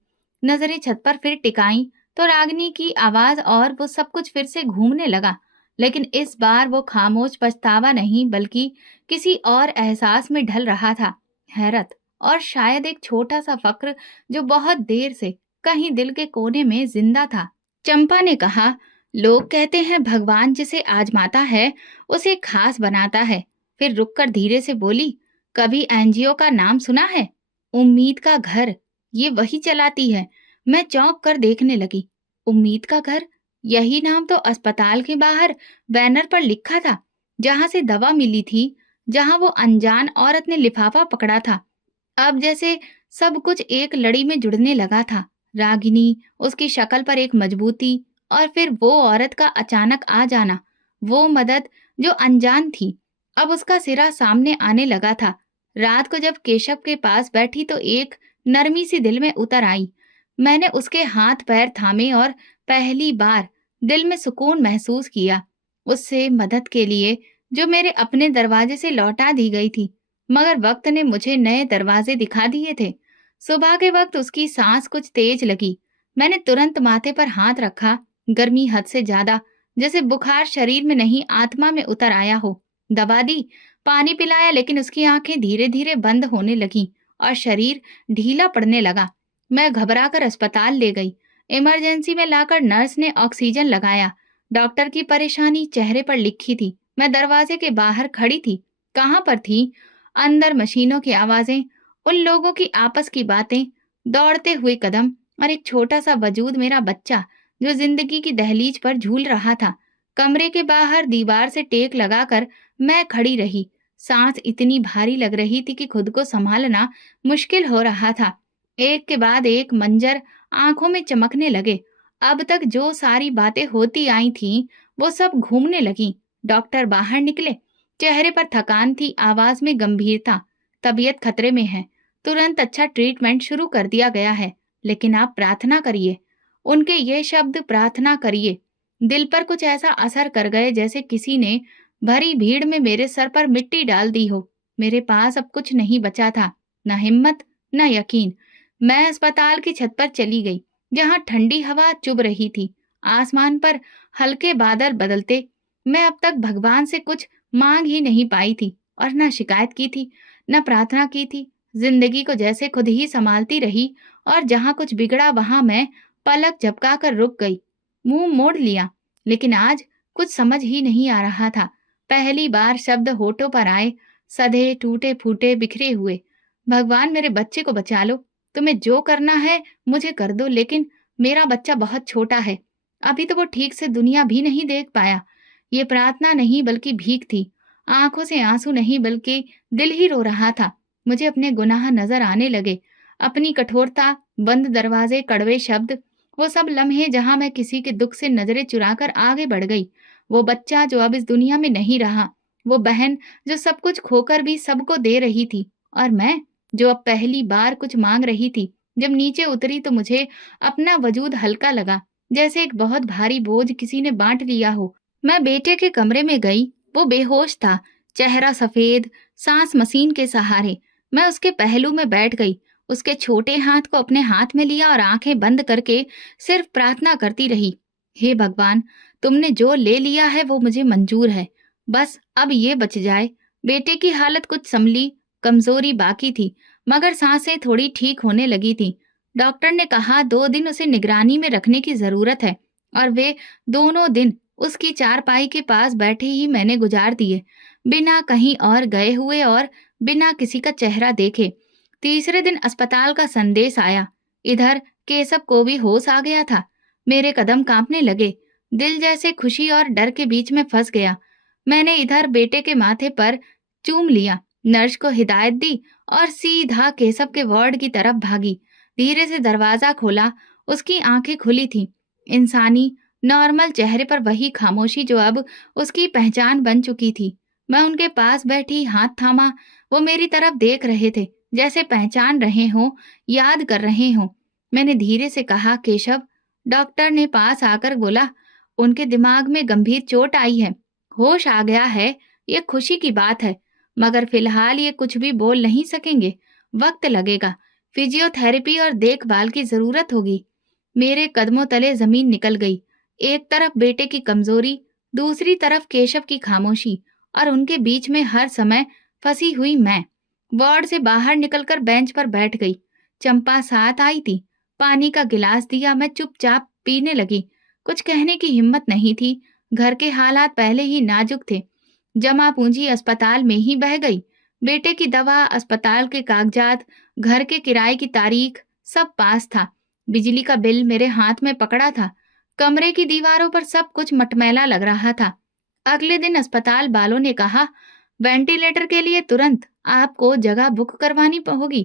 नजरें छत पर फिर टिकाईं तो रागिनी की आवाज और वो सब कुछ फिर से घूमने लगा। लेकिन इस बार वो खामोश पछतावा नहीं, बल्कि किसी और एहसास में ढल रहा था। हैरत और शायद एक छोटा सा फक्र जो बहुत देर से कहीं दिल के कोने में जिंदा था। चंपा ने कहा, लोग कहते हैं भगवान जिसे आजमाता है उसे खास बनाता है। फिर रुककर धीरे से बोली, कभी एनजीओ का नाम सुना है? उम्मीद का घर, ये वही चलाती है। मैं चौंक कर देखने लगी। उम्मीद का घर, यही नाम तो अस्पताल के बाहर बैनर पर लिखा था, जहां से दवा मिली थी, जहां वो अनजान औरत ने लिफाफा पकड़ा था। अब जैसे सब कुछ एक लड़ी में जुड़ने लगा था। रागिनी, उसकी शक्ल पर एक मजबूती, और फिर वो औरत का अचानक आ जाना। वो मदद जो अनजान थी, अब उसका सिरा सामने आने लगा था। रात को जब केशव के पास बैठी तो एक नरमी सी दिल में उतर आई। मैंने उसके हाथ पैर थामे और पहली बार दिल में सुकून महसूस किया। उससे मदद के लिए जो मेरे अपने दरवाजे से लौटा दी गई थी, मगर वक्त ने मुझे नए दरवाजे दिखा दिए थे। सुबह के वक्त उसकी सांस कुछ तेज लगी। मैंने तुरंत माथे पर हाथ रखा। गर्मी हद से ज्यादा, जैसे बुखार शरीर में नहीं आत्मा में उतर आया हो। दवा दी, पानी पिलाया, लेकिन उसकी आंखें धीरे धीरे बंद होने लगीं और शरीर ढीला पड़ने लगा। मैं घबराकर अस्पताल ले गई। इमरजेंसी में लाकर नर्स ने ऑक्सीजन लगाया। डॉक्टर की परेशानी चेहरे पर लिखी थी। मैं दरवाजे के बाहर खड़ी थी। कहाँ पर थी? अंदर मशीनों की आवाजें, उन लोगों की आपस की बातें, दौड़ते हुए कदम और एक छोटा सा वजूद, मेरा बच्चा, जो जिंदगी की दहलीज पर झूल रहा था। कमरे के बाहर दीवार से टेक लगाकर मैं खड़ी रही। सांस इतनी भारी लग रही थी कि खुद को संभालना मुश्किल हो रहा था। एक के बाद एक मंजर आंखों में चमकने लगे। अब तक जो सारी बातें होती आई थीं, वो सब घूमने लगीं। डॉक्टर बाहर निकले। चेहरे पर थकान थी, आवाज में गंभीरता। तबीयत खतरे में है। तुरंत अच्छा ट्रीटमेंट शुरू कर दिया गया है, लेकिन आप प्रार्थना करिए। उनके ये शब्द, प्रार्थना करिए, दिल पर कुछ ऐसा असर कर गए जैसे किसी ने भरी भीड़ में मेरे सर पर मिट्टी डाल दी हो। मेरे पास अब कुछ नहीं बचा था, न हिम्मत, न यकीन। मैं अस्पताल की छत पर चली गई, जहां ठंडी हवा चुभ रही थी। आसमान पर हल्के बादल बदलते। मैं अब तक भगवान से कुछ मांग ही नहीं पाई थी, और न शिकायत की थी, न प्रार्थना की थी। जिंदगी को जैसे खुद ही संभालती रही, और जहां कुछ बिगड़ा वहां मैं पलक झपकाकर रुक गई, मुंह मोड़ लिया। लेकिन आज कुछ समझ ही नहीं आ रहा था। पहली बार शब्द होठों पर आए, सधे, टूटे फूटे, बिखरे हुए। भगवान, मेरे बच्चे को बचा लो। तुम्हें जो करना है मुझे कर दो, लेकिन मेरा बच्चा बहुत छोटा है। अभी तो वो ठीक से दुनिया भी नहीं देख पाया। ये प्रार्थना नहीं बल्कि भीख थी। आंखों से आंसू नहीं बल्कि दिल ही रो रहा था। मुझे अपने गुनाह नजर आने लगे। अपनी कठोरता, बंद दरवाजे, कड़वे शब्द, वो सब लम्हे जहां मैं किसी के दुख से नजरें चुराकर आगे बढ़ गई। वो बच्चा जो अब इस दुनिया में नहीं रहा, वो बहन जो सब कुछ खोकर भी सबको दे रही थी, और मैं जो अब पहली बार कुछ मांग रही थी। जब नीचे उतरी तो मुझे अपना वजूद हल्का लगा, जैसे एक बहुत भारी बोझ किसी ने बांट लिया हो। मैं बेटे के कमरे में गई। वो बेहोश था, चेहरा सफेद, सांस मशीन के सहारे। मैं उसके पहलू में बैठ गई, उसके छोटे हाथ को अपने हाथ में लिया और आंखें बंद करके सिर्फ प्रार्थना करती रही। हे भगवान, तुमने जो ले लिया है वो मुझे मंजूर है, बस अब ये बच जाए। बेटे की हालत कुछ संभली, कमजोरी बाकी थी, मगर सांसें थोड़ी ठीक होने लगी थी। डॉक्टर ने कहा 2 दिन उसे निगरानी में रखने की जरूरत है, और वे दोनों दिन उसकी चारपाई के पास बैठे ही मैंने गुजार दिए, बिना कहीं और गए हुए और बिना किसी का चेहरा देखे। तीसरे दिन अस्पताल का संदेश आया। इधर केशव को भी होश आ गया था। मेरे कदम कांपने लगे, दिल जैसे खुशी और डर के बीच में फंस गया। मैंने इधर बेटे के माथे पर चूम लिया, नर्स को हिदायत दी और सीधा केशव के वार्ड की तरफ भागी। धीरे से दरवाजा खोला, उसकी आंखें खुली थीं। इंसानी, नॉर्मल चेहरे पर वही खामोशी जो अब उसकी पहचान बन चुकी थी। मैं उनके पास बैठी, हाथ थामा। वो मेरी तरफ देख रहे थे, जैसे पहचान रहे हों, याद कर रहे हों। मैंने धीरे से कहा, केशव। डॉक्टर ने पास आकर बोला, उनके दिमाग में गंभीर चोट आई है, होश आ गया है, ये खुशी की बात है, मगर फिलहाल ये कुछ भी बोल नहीं सकेंगे, वक्त लगेगा, फिजियोथेरेपी और देखभाल की जरूरत होगी। मेरे कदमों तले जमीन निकल गई। एक तरफ बेटे की कमजोरी, दूसरी तरफ केशव की खामोशी, और उनके बीच में हर समय फंसी हुई मैं। वार्ड से बाहर निकलकर बेंच पर बैठ गई। चंपा साथ आई थी, पानी का गिलास दिया, मैं चुपचाप पीने लगी। कुछ कहने की हिम्मत नहीं थी, घर के हालात पहले ही नाजुक थे। जमा पूंजी अस्पताल में ही बह गई। बेटे की दवा, अस्पताल के कागजात, घर के किराए की तारीख, सब पास था। बिजली का बिल मेरे हाथ में पकड़ा था। कमरे की दीवारों पर सब कुछ मटमैला लग रहा था। अगले दिन अस्पताल वालों ने कहा, वेंटिलेटर के लिए तुरंत आपको जगह बुक करवानी होगी,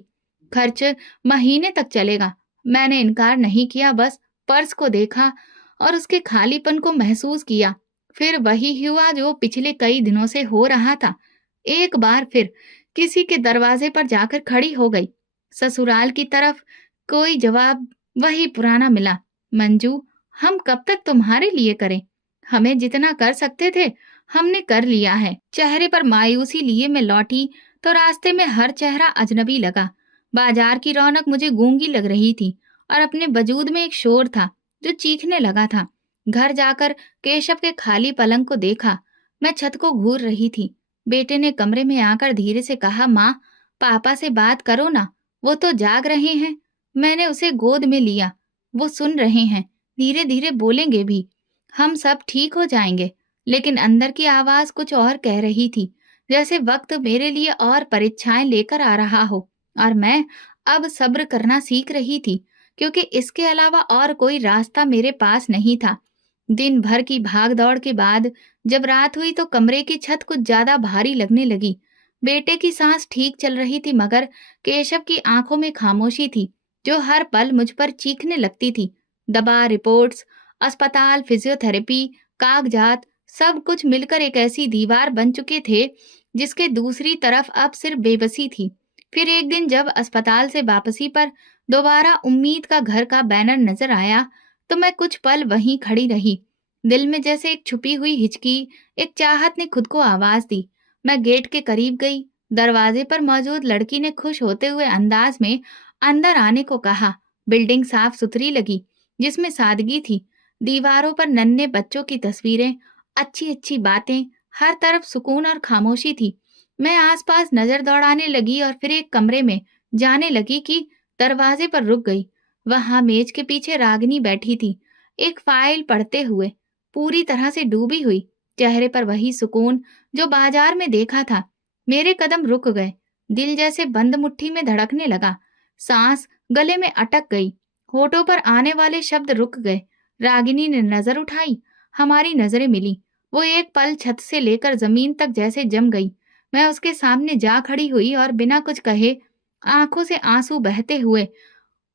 खर्च महीने तक चलेगा। मैंने इनकार नहीं किया, बस पर्स को देखा और उसके खालीपन को महसूस किया। फिर वही हुआ जो पिछले कई दिनों से हो रहा था। एक बार फिर किसी के दरवाजे पर जाकर खड़ी हो गई। ससुराल की तरफ कोई जवाब वही पुराना मिला, मंजू, हम कब तक तुम्हारे लिए करें? हमें जितना कर सकते थे हमने कर लिया है। चेहरे पर मायूसी लिए मैं लौटी तो रास्ते में हर चेहरा अजनबी लगा। बाजार की रौनक मुझे गूंगी लग रही थी, और अपने वजूद में एक शोर था जो चीखने लगा था। घर जाकर केशव के खाली पलंग को देखा। मैं छत को घूर रही थी। बेटे ने कमरे में आकर धीरे से कहा, माँ, पापा से बात करो ना, वो तो जाग रहे हैं। मैंने उसे गोद में लिया। वो सुन रहे हैं, धीरे धीरे बोलेंगे भी, हम सब ठीक हो जाएंगे। लेकिन अंदर की आवाज कुछ और कह रही थी, जैसे वक्त मेरे लिए और परीक्षाएं लेकर आ रहा हो, और मैं अब सब्र करना सीख रही थी, क्योंकि इसके अलावा और कोई रास्ता मेरे पास नहीं था। दिन भर की भाग दौड़ के बाद जब रात हुई तो कमरे की छत कुछ ज्यादा भारी लगने लगी। बेटे की सांस ठीक चल रही थी, मगर केशव की आंखों में खामोशी थी जो हर पल मुझ पर चीखने लगती थी। दवा, रिपोर्ट्स, अस्पताल, फिजियोथेरेपी, कागजात, सब कुछ मिलकर एक ऐसी दीवार बन चुके थे जिसके दूसरी तरफ अब सिर्फ बेबसी थी। फिर एक दिन जब अस्पताल से वापसी पर दोबारा उम्मीद का घर का बैनर नजर आया तो मैं कुछ पल वहीं खड़ी रही। दिल में जैसे एक छुपी हुई हिचकी, एक चाहत ने खुद को आवाज दी। मैं गेट के करीब गई। दरवाजे पर मौजूद लड़की ने खुश होते हुए अंदाज में अंदर आने को कहा। बिल्डिंग साफ सुथरी लगी, जिसमें सादगी थी। दीवारों पर नन्हे बच्चों की तस्वीरें, अच्छी अच्छी बातें, हर तरफ सुकून और खामोशी थी। मैं आसपास नजर दौड़ाने लगी और फिर एक कमरे में जाने लगी कि दरवाजे पर रुक गई। वहां मेज के पीछे रागिनी बैठी थी, एक फाइल पढ़ते हुए, पूरी तरह से डूबी हुई, चेहरे पर वही सुकून जो बाजार में देखा था। मेरे कदम रुक गए, दिल जैसे बंद मुट्ठी में धड़कने लगा, सांस गले में अटक गई, होठों पर आने वाले शब्द रुक गए। रागिनी ने नजर उठाई, हमारी नजरें मिली। वो एक पल छत से लेकर जमीन तक जैसे जम गई। मैं उसके सामने जा खड़ी हुई और बिना कुछ कहे आंखों से आंसू बहते हुए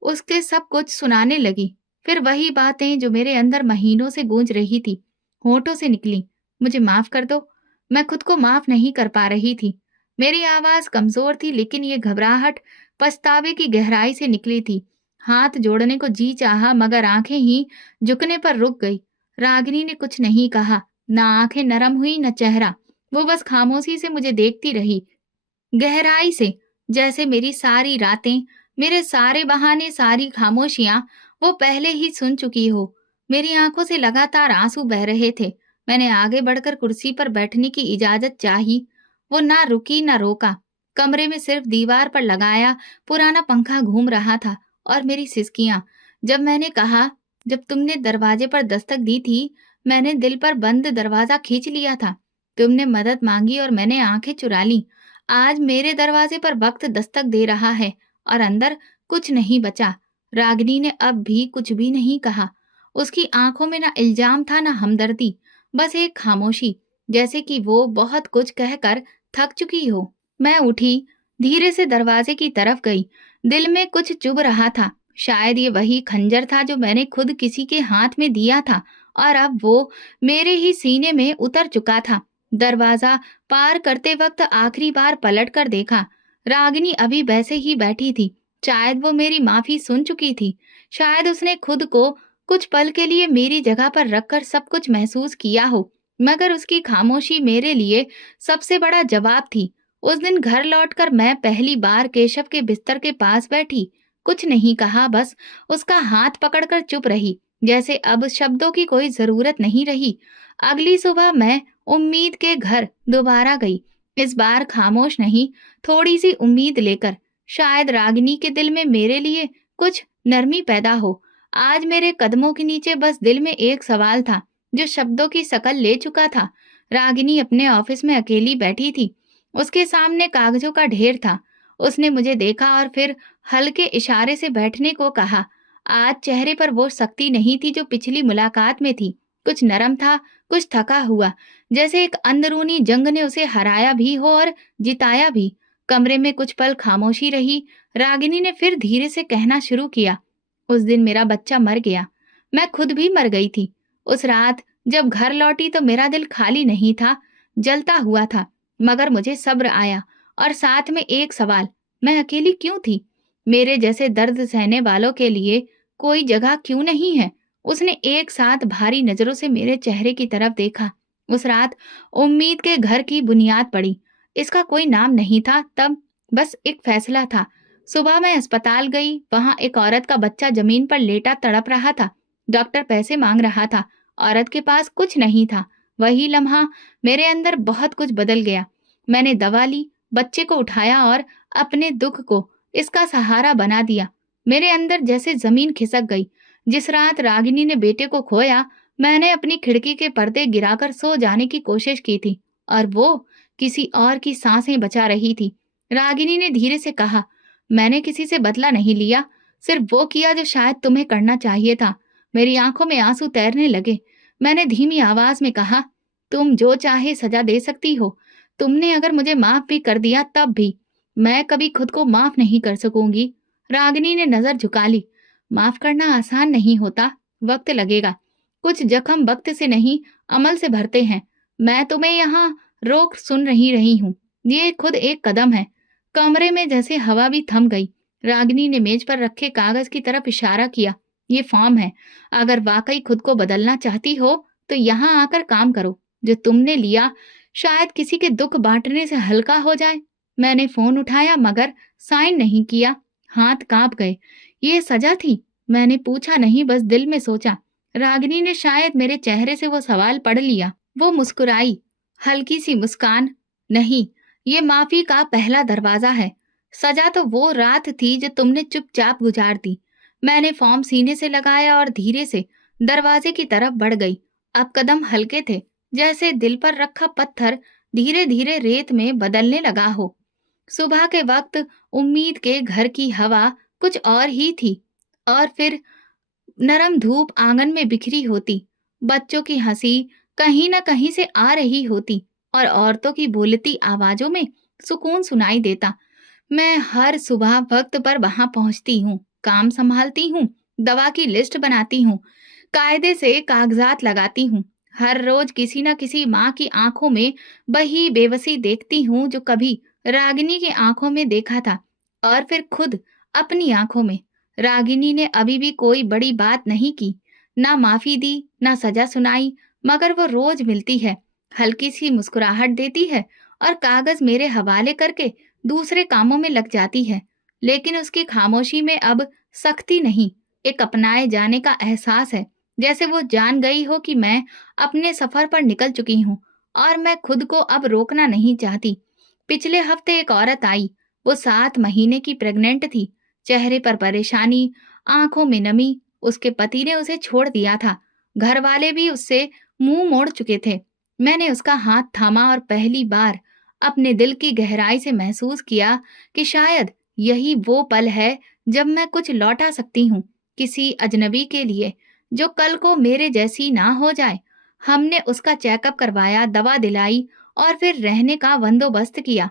उसके सब कुछ सुनाने लगी। फिर वही बातें जो मेरे अंदर महीनों से गूंज रही थी, होठों से निकली। मुझे माफ कर दो। मैं खुद को माफ नहीं कर पा रही थी। मेरी आवाज कमजोर थी, लेकिन ये घबराहट पछतावे की गहराई से निकली थी। हाथ जोड़ने को जी चाहा, मगर आंखें ही झुकने पर रुक गई। रागिनी ने कुछ नहीं कहा, ना आंखें नरम हुई न चेहरा। वो बस खामोशी से मुझे देखती रही, गहराई से, जैसे मेरी सारी रातें, मेरे सारे बहाने, सारी खामोशियां वो पहले ही सुन चुकी हो। मेरी आंखों से लगातार आंसू बह रहे थे। मैंने आगे बढ़कर कुर्सी पर बैठने की इजाजत चाही। वो ना रुकी ना रोका। कमरे में सिर्फ दीवार पर लगाया पुराना पंखा घूम रहा था और मेरी सिसकियां। जब मैंने कहा, जब तुमने दरवाजे पर दस्तक दी थी, मैंने दिल पर बंद दरवाजा खींच लिया था। तुमने मदद मांगी और मैंने आंखें चुरा ली। आज मेरे दरवाजे पर वक्त दस्तक दे रहा है और अंदर कुछ नहीं बचा। रागिनी ने अब भी कुछ भी नहीं कहा। उसकी आंखों में ना इल्जाम था ना हमदर्दी, बस एक खामोशी, जैसे कि वो बहुत कुछ कहकर थक चुकी हो। मैं उठी, धीरे से दरवाजे की तरफ गई। दिल में कुछ चुभ रहा था। शायद ये वही खंजर था जो मैंने खुद किसी के हाथ में दिया था और अब वो मेरे ही सीने में उतर चुका था। दरवाजा पार करते वक्त आखिरी बार पलट कर देखा। रागिनी अभी वैसे ही बैठी थी। शायद वो मेरी माफी सुन चुकी थी। शायद उसने खुद को कुछ पल के लिए मेरी जगह पर रखकर सब कुछ महसूस किया हो, मगर उसकी खामोशी मेरे लिए सबसे बड़ा जवाब थी। उस दिन घर लौटकर मैं पहली बार केशव के बिस्तर के पास बैठी। कुछ नहीं कहा, बस उसका हाथ पकड़कर चुप रही, जैसे अब शब्दों की कोई जरूरत नहीं रही। अगली सुबह मैं उम्मीद के घर दोबारा गई। इस बार खामोश नहीं, थोड़ी सी उम्मीद लेकर। शायद रागिनी के दिल में मेरे लिए कुछ नरमी पैदा हो। आज मेरे कदमों के नीचे बस दिल में एक सवाल था, जो शब्दों की शकल ले चुका था। रागिनी अपने ऑफिस में अकेली बैठी थी। उसके सामने कागजों का ढेर था। उसने मुझे देखा और फिर हल्के इशारे से बैठने को कहा। आज चेहरे पर वो शक्ति नहीं थी जो पिछली मुलाकात में थी। कुछ नरम था, कुछ थका हुआ, जैसे एक अंदरूनी जंग ने उसे हराया भी हो और जिताया भी। कमरे में कुछ पल खामोशी रही। रागिनी ने फिर धीरे से कहना शुरू किया, उस दिन मेरा बच्चा मर गया। मैं खुद भी मर गई थी। उस रात जब घर लौटी तो मेरा दिल खाली नहीं था, जलता हुआ था। मगर मुझे सब्र आया और साथ में एक सवाल, मैं अकेली क्यों थी? मेरे जैसे दर्द सहने वालों के लिए कोई जगह क्यों नहीं है? उसने एक साथ भारी नजरों से मेरे चेहरे की तरफ देखा। उस रात उम्मीद के घर की बुनियाद पड़ी। इसका कोई नाम नहीं था तब, बस एक फैसला था। सुबह मैं अस्पताल गई। वहां एक औरत का बच्चा जमीन पर लेटा तड़प रहा था। डॉक्टर पैसे मांग रहा था। औरत के पास कुछ नहीं था। वही लम्हा मेरे अंदर बहुत कुछ बदल गया। मैंने दवा ली, बच्चे को उठाया और अपने दुख को इसका सहारा बना दिया। मेरे अंदर जैसे जमीन खिसक गई। जिस रात रागिनी ने बेटे को खोया, मैंने अपनी खिड़की के पर्दे गिराकर सो जाने की कोशिश की थी और वो किसी और की सांसें बचा रही थी। रागिनी ने धीरे से कहा, मैंने किसी से बदला नहीं लिया, सिर्फ वो किया जो शायद तुम्हें करना चाहिए था। मेरी आंखों में आंसू तैरने लगे। मैंने धीमी आवाज में कहा, तुम जो चाहे सजा दे सकती हो। तुमने अगर मुझे माफ भी कर दिया तब भी मैं कभी खुद को माफ नहीं कर सकूंगी। रागिनी ने नजर झुका ली। माफ करना आसान नहीं होता, वक्त लगेगा। कुछ जख्म वक्त से नहीं, अमल से भरते हैं। मैं तुम्हें यहाँ रोक सुन रही हूँ। ये खुद एक कदम है। कमरे में जैसे हवा भी थम गई। रागिनी ने मेज पर रखे कागज की तरफ इशारा किया। ये फॉर्म है। अगर वाकई खुद को बदलना चाहती हो तो यहाँ आकर काम करो। जो तुमने लिया शायद किसी के दुख बांटने से हल्का हो जाए। मैंने फोन उठाया मगर साइन नहीं किया। हाथ कांप गए। ये सजा थी? मैंने पूछा नहीं, बस दिल में सोचा। रागिनी ने शायद मेरे चेहरे से वो सवाल पढ़ लिया। वो मुस्कुराई, हल्की सी मुस्कान। नहीं, ये माफी का पहला दरवाजा है। सजा तो वो रात थी जो तुमने चुपचाप गुजार दी। मैंने फॉर्म सीने से लगाया और धीरे से दरवाजे की तरफ बढ़ गई। अब कदम हल्के थे, जैसे दिल पर रखा पत्थर धीरे धीरे रेत में बदलने लगा हो। सुबह के वक्त उम्मीद के घर की हवा कुछ और ही थी। और फिर नरम धूप आंगन में बिखरी होती, बच्चों की हंसी कहीं न कहीं से आ रही होती और औरतों की बोलती आवाजों में सुकून सुनाई देता। मैं हर सुबह वक्त पर वहां पहुंचती हूँ, काम संभालती हूँ, दवा की लिस्ट बनाती हूँ, कायदे से कागजात लगाती हूँ। हर रोज किसी न किसी माँ की आंखों में वही बेबसी देखती हूँ जो कभी रागिनी की आंखों में देखा था, और फिर खुद अपनी आंखों में। रागिनी ने अभी भी कोई बड़ी बात नहीं की, ना माफी दी, ना सजा सुनाई, मगर वो रोज मिलती है, हल्की सी मुस्कुराहट देती है और कागज मेरे हवाले करके दूसरे कामों में लग जाती है। लेकिन उसकी खामोशी में अब सख्ती नहीं, एक अपनाए जाने का एहसास है, जैसे वो जान गई हो कि मैं अपने सफर पर निकल चुकी हूँ और मैं खुद को अब रोकना नहीं चाहती। पिछले हफ्ते एक औरत आई। वो 7 महीने की प्रेग्नेंट थी, चेहरे पर परेशानी, आंखों में नमी। उसके पति ने उसे छोड़ दिया था, घर वाले भी उससे मुंह मोड़ चुके थे। मैंने उसका हाथ थामा और पहली बार अपने दिल की गहराई से महसूस किया कि शायद यही वो पल है जब मैं कुछ लौटा सकती हूँ, किसी अजनबी के लिए जो कल को मेरे जैसी ना हो जाए। हमने उसका चेकअप करवाया, दवा दिलाई और फिर रहने का बंदोबस्त किया।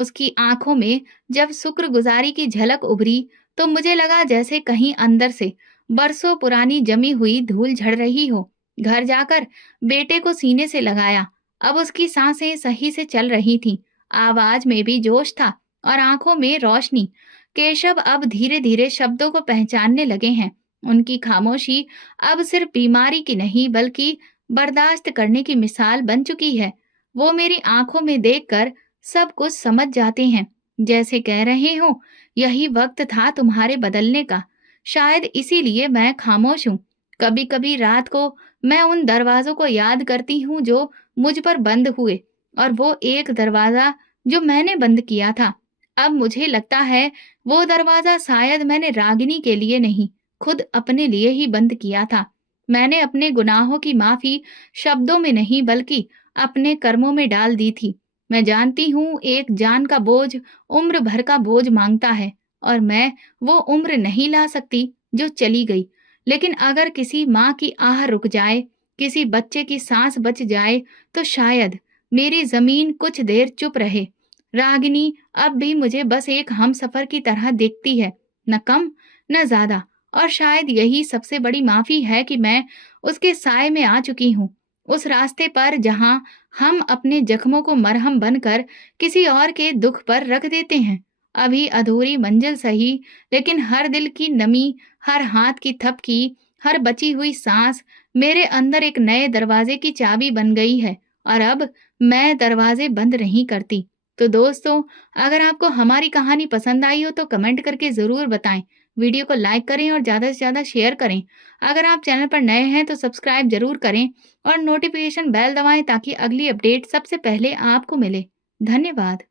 उसकी आंखों में जब शुक्रगुजारी की झलक उभरी तो मुझे लगा जैसे कहीं अंदर से बरसों पुरानी जमी हुई धूल झड़ रही हो। घर जाकर बेटे को सीने से लगाया। अब उसकी सांसें सही से चल रही थीं, आवाज में भी जोश था और आंखों में रोशनी। केशव अब धीरे धीरे शब्दों को पहचानने लगे हैं। उनकी खामोशी अब सिर्फ बीमारी की नहीं बल्कि बर्दाश्त करने की मिसाल बन चुकी है। वो मेरी आंखों में देखकर सब कुछ समझ जाते हैं, जैसे कह रहे हो, यही वक्त था तुम्हारे बदलने का। शायद इसीलिए मैं खामोश हूँ। कभी कभी रात को मैं उन दरवाजों को याद करती हूँ जो मुझ पर बंद हुए, और वो एक दरवाजा जो मैंने बंद किया था। अब मुझे लगता है वो दरवाजा शायद मैंने रागिनी के लिए नहीं, खुद अपने लिए ही बंद किया था। मैंने अपने गुनाहों की माफी शब्दों में नहीं बल्कि अपने कर्मों में डाल दी थी। मैं जानती हूँ एक जान का बोझ उम्र भर का बोझ मांगता है, और मैं वो उम्र नहीं ला सकती जो चली गई। लेकिन अगर किसी माँ की आह रुक जाए, किसी बच्चे की सांस बच जाए, तो शायद मेरी जमीन कुछ देर चुप रहे। रागिनी अब भी मुझे बस एक हमसफर की तरह देखती है, न कम न ज्यादा। और शायद यही सबसे बड़ी माफी है कि मैं उसके साए में आ चुकी हूँ, उस रास्ते पर जहां हम अपने जख्मों को मरहम बनकर किसी और के दुख पर रख देते हैं। अभी अधूरी मंजिल सही, लेकिन हर दिल की नमी, हर हाथ की थपकी, हर बची हुई सांस मेरे अंदर एक नए दरवाजे की चाबी बन गई है, और अब मैं दरवाजे बंद नहीं करती। तो दोस्तों, अगर आपको हमारी कहानी पसंद आई हो तो कमेंट करके ज़रूर बताएं। वीडियो को लाइक करें और ज़्यादा से ज़्यादा शेयर करें। अगर आप चैनल पर नए हैं तो सब्सक्राइब जरूर करें और नोटिफिकेशन बेल दबाएं ताकि अगली अपडेट सबसे पहले आपको मिले। धन्यवाद।